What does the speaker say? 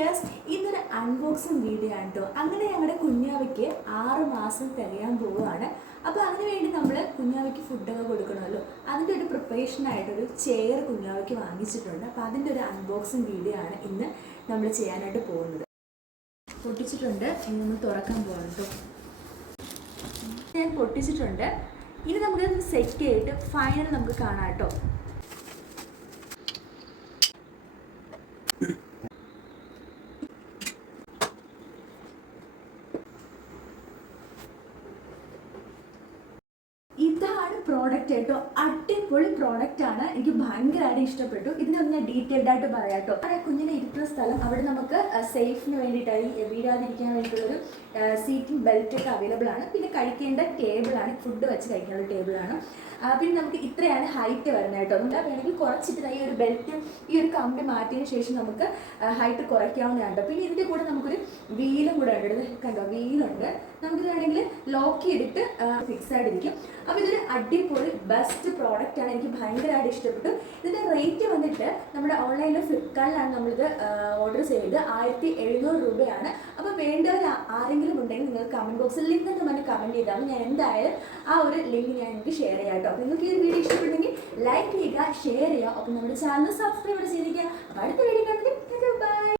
Dears, ഇന്നൊരു unboxing video ആണ് കേട്ടോ. അങ്ങനെ ഞങ്ങളുടെ കുഞ്ഞാവയ്ക്ക് 6 മാസം തികയാൻ പോവുകയാണ്. അപ്പോൾ അതിന് വേണ്ടി നമ്മൾ കുഞ്ഞാവയ്ക്ക് ഫുഡൊക്കെ കൊടുക്കണമല്ലോ, അതിൻ്റെ ഒരു പ്രിപ്പറേഷനായിട്ടൊരു ചെയർ കുഞ്ഞാവയ്ക്ക് വാങ്ങിച്ചിട്ടുണ്ട്. അപ്പോൾ അതിൻ്റെ ഒരു അൺബോക്സിങ് വീഡിയോ ആണ് ഇന്ന് നമ്മൾ ചെയ്യാനായിട്ട് പോകുന്നത്. പൊട്ടിച്ചിട്ടുണ്ട്, ഇനി നമ്മൾ തുറക്കാൻ പോകാം കേട്ടോ. ഞാൻ പൊട്ടിച്ചിട്ടുണ്ട്. ഇനി നമുക്കിത് സെറ്റ് ചെയ്തിട്ട് ഫൈനൽ നമുക്ക് കാണാം കേട്ടോ. ഇതാണ് പ്രോഡക്റ്റ് കേട്ടോ. അടിപൊളി പ്രോഡക്റ്റ് ആണ്, എനിക്ക് ഭയങ്കരമായിട്ട് ഇഷ്ടപ്പെട്ടു. ഇതിനൊന്ന് ഞാൻ ഡീറ്റെയിൽഡ് ആയിട്ട് പറയാം കേട്ടോ. കുഞ്ഞിനെ ഇരിക്കുന്ന സ്ഥലം അവിടെ നമുക്ക് സേഫിന് വേണ്ടിയിട്ടായി വീഴാതിരിക്കാൻ വേണ്ടിയിട്ടുള്ളൊരു സീറ്റിംഗ് ബെൽറ്റ് ഒക്കെ അവൈലബിൾ ആണ്. പിന്നെ കഴിക്കേണ്ട ടേബിളാണ്, ഫുഡ് വെച്ച് കഴിക്കാനുള്ള ടേബിളാണ്. പിന്നെ നമുക്ക് ഇത്രയാണ് ഹൈറ്റ് വരുന്നത് കേട്ടോ. നമുക്ക് വേണമെങ്കിൽ കുറച്ചിട്ട് ഈ ഒരു ബെൽറ്റ് ഈ ഒരു കമ്പി മാറ്റിയതിന് ശേഷം നമുക്ക് ഹൈറ്റ് കുറയ്ക്കാവുന്നതാണ് കേട്ടോ. പിന്നെ ഇതിൻ്റെ കൂടെ നമുക്കൊരു വീലും കൂടെ ഉണ്ട്, കണ്ടോ വീലുണ്ട്. നമുക്കിത് വേണമെങ്കിൽ ലോക്ക് ചെയ്തിട്ട് ഫിക്സ് ആയിട്ടിരിക്കും. അപ്പോൾ ഇതൊരു അടിപൊളി ബെസ്റ്റ് പ്രോഡക്റ്റ് ആണ്, എനിക്ക് ഭയങ്കരമായിട്ട് ഇഷ്ടപ്പെട്ടു. ഇതിൻ്റെ റേറ്റ് വന്നിട്ട് നമ്മുടെ ഓൺലൈനിൽ ഫ്ലിപ്കാർട്ടിലാണ് നമ്മളിത് ഓർഡർ ചെയ്തത്. 1700 രൂപയാണ്. അപ്പോൾ വേണ്ടവർ ആരെങ്കിലും ഉണ്ടെങ്കിൽ നിങ്ങൾ കമൻറ്റ് ബോക്സിൽ ലിങ്ക് എന്ന് പറഞ്ഞ് കമൻറ്റ് ചെയ്താൽ ഞാൻ എന്തായാലും ആ ഒരു ലിങ്ക് ഞാൻ എനിക്ക് ഷെയർ ചെയ്യാം കേട്ടോ. അപ്പോൾ നിങ്ങൾക്ക് ഈ ഒരു വീഡിയോ ഇഷ്ടപ്പെട്ടെങ്കിൽ ലൈക്ക് ചെയ്യുക, ഷെയർ ചെയ്യുക. അപ്പോൾ നമ്മുടെ ചാനൽ സബ്സ്ക്രൈബ് ചെയ്തിരിക്കുക. അപ്പോൾ അടുത്ത വീഡിയോ കണ്ടിട്ട് ബൈ.